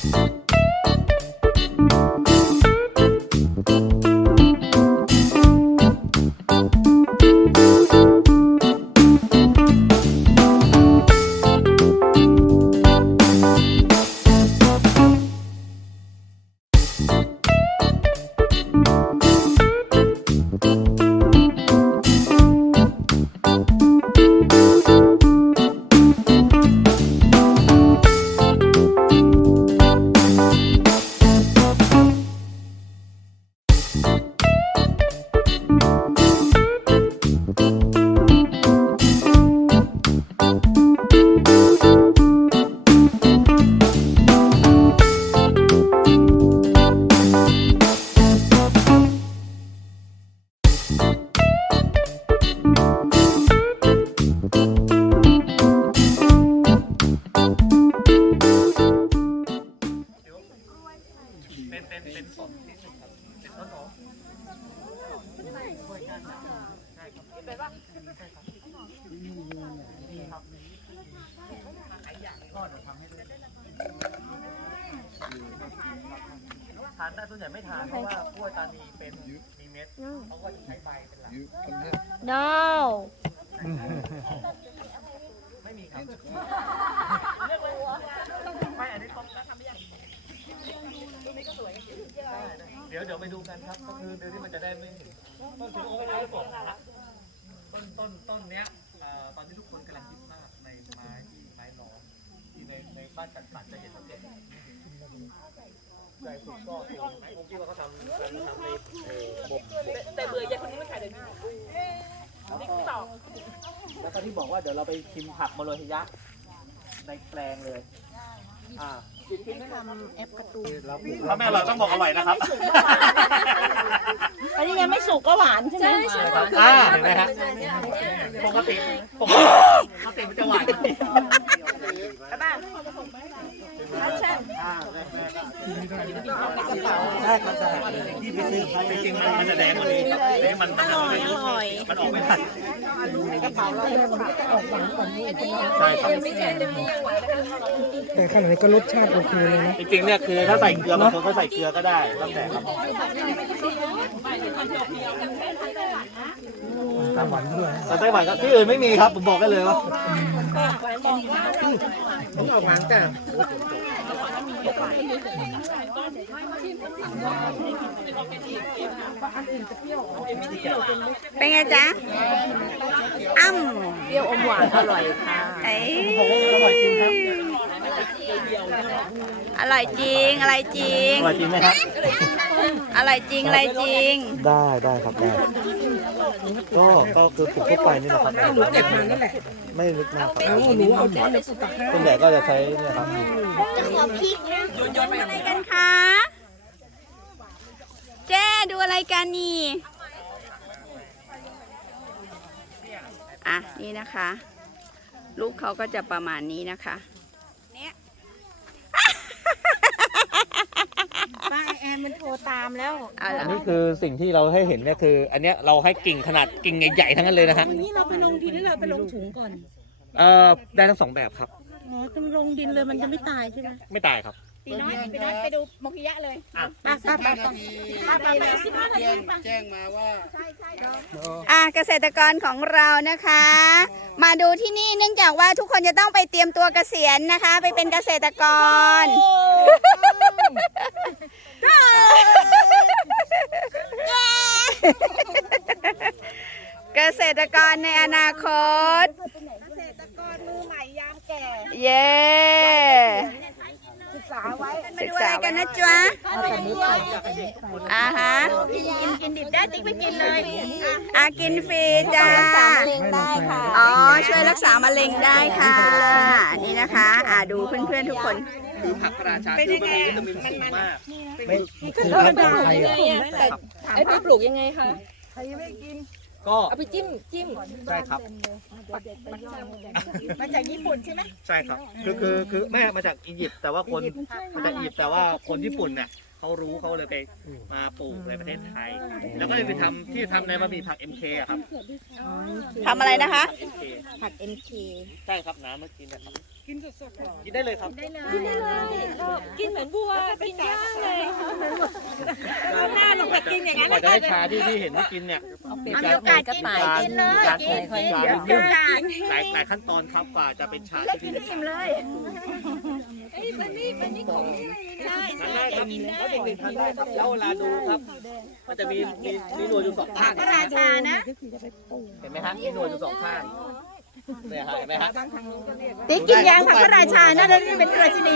เป็นสนที่สุดครับเป็นต้นหอมใช่ครับเป็นปะใช่ครับครับไอ้อย่างก็เดี๋ยวทำให้ด้วยทานได้ส่วนใหญ่ไม่ทานเพราะว่ากล้วยตานีเป็นมีเม็ดเขาก็จะใช้ใบเป็นหลัก no ไม่มีครับไม่อันนี้ต้องทำไม่ยากเดี๋ยวไปดูกันครับก็คือเดี๋ยวที่มันจะได้ไม่ถึงต้นถึงโอ้ยไม่บอกนะต้นเนี้ยตอนนี้ทุกคนกำลังคิดมากในไม้ที่ไม้ล้อมที่ในบ้านจัดสรรจะเห็นชัดเจนใจสุดก็ผมคิดว่าเขาทำในบ่มแต่เบื่อเย็นคนนี้ไม่ขายเลยนี่ตอบแล้วก็ที่บอกว่าเดี๋ยวเราไปชิมผักโมโรฮิยะในแปลงเลยทำแอปการ์ตูนถ้าแม่เราต้องบอกอร่อยนะครับอันนี้ยังไม่สุกก็หวานใช่ไหมใช่เห็นไหมฮะปกติมันจะหวานบ้างใช่ได้ครับได้ที่ไปซื้อจริงๆมันจะแดงกว่านี้ครับมันอร่อยมันออกไม่ทันใช่ครับแต่ขนาดนี้ก็รสชาติโอเคเลยนะจริงๆเนี่ยคือถ้าใส่เกลือบางคนก็ใส่เกลือก็ได้ตั้งแต่ครับไต้หวันด้วยแต่ไต้หวันก็ที่อื่นไม่มีครับผมบอกได้เลยว่าผมออกหวานแต่เป็นไงจ๊ะเปรี้ยวอมหวานอร่อยค่ะไอ้อร่อยจริงครับอร่อยจริงอะไรจริงอร่อยจริงไหมครับอร่อยจริงอะไรจริงได้ครับได้ก็คือปลูกทั่วไปนี่แหละครับหนูเก็บมานั่นแหละไม่ลึกมากครับเอาหนูเอาหมอนเดี๋ยวกูตักให้ส่วนใหญ่ก็จะใช้เนี่ยครับจะขอพริกนะดูอะไรกันคะเจ๊ดูอะไรกันนี่นี่นะคะ ลูกเขาก็จะประมาณนี้นะคะเนี่ยป้าแอนมันโทรตามแล้วอันนี้คือสิ่งที่เราให้เห็นเนี่ยคือ อันเนี้ยเราให้กิ่งขนาดกิ่งใหญ่ๆทั้งนั้นเลยนะฮะนี่เราไปลงดินหรือเราไปลงถุงก่อนได้ทั้งสองแบบครับอ๋อจะลงดินเลยมันจะไม่ตายใช่ไหมไม่ตายครับปีน้อยไปดูโมกิยะเลย 15 นาทีแจ้งมาว่าเกษตรกรของเรานะคะ มาดูที่นี่เนื่องจากว่าทุกคนจะต้องไปเตรียมตัวเกษียณนะคะ ไปเป็นเกษตรกรเกษตรกรในอนาคตเกษตรกรมือใหม่ยามแก่เย้ศึกษาไว้มาดูอะไรกันนะจ๊ะฮะกินดิบได้ติ๊กไปกินเลยกินฟรีจ้าได้ค่ะอ๋อช่วยรักษามะเร็งได้ค่ะนี่นะคะดูเพื่อนๆทุกคนคือผักราชาคือมันมีวิตามินสูงมากไม่คือพันธุ์ไทยไอ้ปลูกยังไงคะใครไม่กินก็เอาไปจิ้มใช่ครับมาจากญี่ปุ่นใช่ไหมใช่ครับคือแม่มาจากอียิปต์แต่ว่าคนมาจากอียิปต์แต่ว่าคนญี่ปุ่นเนี่ยเขารู้เขาเลยไปมาปลูกในประเทศไทยแล้วก็เลยไปทำในบะหมี่ผัก MK อะครับทำอะไรนะคะ MK ผัด MK ใช่ครับน้ำเมื่อกี้นะครับกินสดๆเลยกินได้เลยครับกินได้เลยกินเหมือนบัวกินย่างเลยหน้าลงแต่กินอย่างนั้นกว่าจะได้ชาที่เห็นที่กินเนี่ยเอามีโอกาสกินเลยกินเลยกินเดี๋ยวโอกาสหลายขั้นตอนครับกว่าจะเป็นชาเล็กกินอิ่มเลยวันนี้ของได้ทานได้ครับแล้วเด็กๆทานได้ครับแล้วเวลาดูครับ มันจะมีหน่วยอยู่สองข้างพระราชานะเห็นไหมฮะมีหน่วยอยู่สองข้างเนี่ยฮะเห็นไหมฮะติ๊กกินยางผักพระราชานะแล้วนี่เป็นราชินี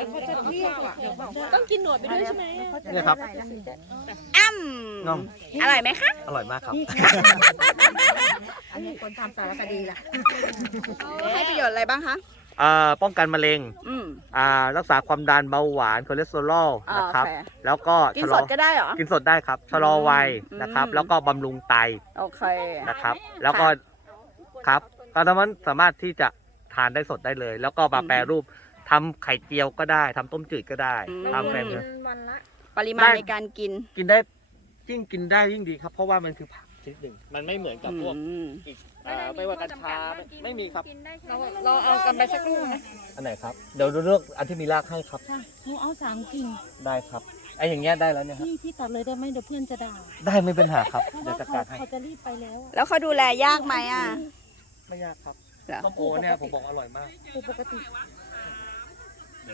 ต้องกินหนวดไปด้วยใช่ไหมเนี่ยครับอ้ำน้องอร่อยไหมคะอร่อยมากครับอันนี้คนทำสารคดีล่ะให้ประโยชน์อะไรบ้างคะป้องกันมะเร็งอืมรักษาความดันเบาหวานคอเลสเตอรอลนะครับโอเคแล้วก็กินสดก็ได้เหรอกินสดได้ครับชะลอวัยนะครับอืมแล้วก็บำรุงไตโอเคนะครับ แล้วก็ครับก็สามารถที่จะทานได้สดได้เลย แล้วก็มาแปรรูปทำไข่เจียวก็ได้ทำต้มจืดก็ได้ทำแบบวันละปริมาณในการกินกินได้ยิ่งกินได้ยิ่งดีครับ เพราะว่ามันคือผักชนิดหนึ่งมันไม่เหมือนกับพวกอืมอีกไม่ว่ากัญชาไม่มีครับเราเอากันไปสักลูกนะอันไหนครับเดี๋ยวเลือกอันที่มีรากให้ครับค่ะหนูเอา3 กิ่งได้ครับไอ้อย่างเงี้ยได้แล้วเนี่ยครับพี่ตัดเลยได้ไหมเดี๋ยวเพื่อนจะด่าได้ไม่เป็นปัญหาครับเพราะเดี๋ยวว่าจัดเขาการให้เขาจะรีบไปแล้วอะแล้วเขาดูแลยากไหมอ่ะไม่ยากครับเหรอส้มโอเนี่ยผมบอกอร่อยมากคือปกติ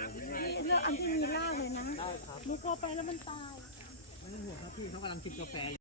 เลือกอันที่มีรากเลยนะได้ครับหนูก็ไปแล้วมันตายไม่ต้องห่วงครับพี่เขากำลังกินกาแฟ